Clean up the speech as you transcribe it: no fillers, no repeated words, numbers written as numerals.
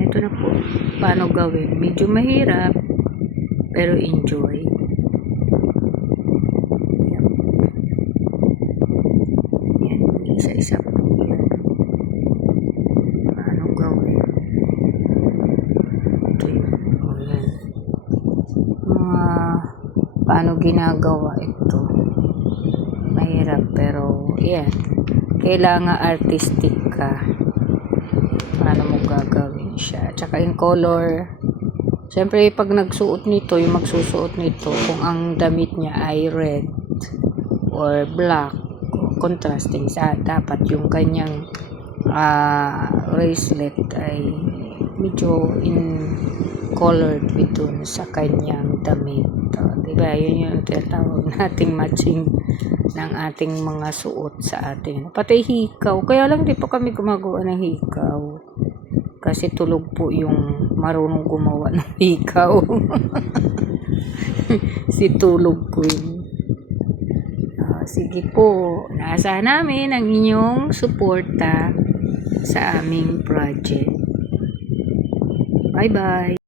Ito na po. Paano gawin? Medyo mahirap, pero enjoy. Yan. Isa-isa po yan. Paano gawin? Ito yun. O yan. Paano ginagawa ito? Mahirap, pero yan. Kailangan artistic ka. Paano mo gagawin siya? Tsaka in color. Siyempre, pag nagsuot nito, yung magsusuot nito, kung ang damit niya ay red or black, contrasting dapat yung kanyang bracelet ay medyo in colored with dun sa kanyang damit. Diba? Yun yung tinatawag nating matching ng ating mga suot sa ating. Pati hikaw. Kaya lang di pa kami gumagawa ng hikaw. Kasi tulog po yung marunong gumawa ng hikaw. Si tulog po yun. Sige po. Naasahan namin ang inyong suporta sa aming project. Bye-bye.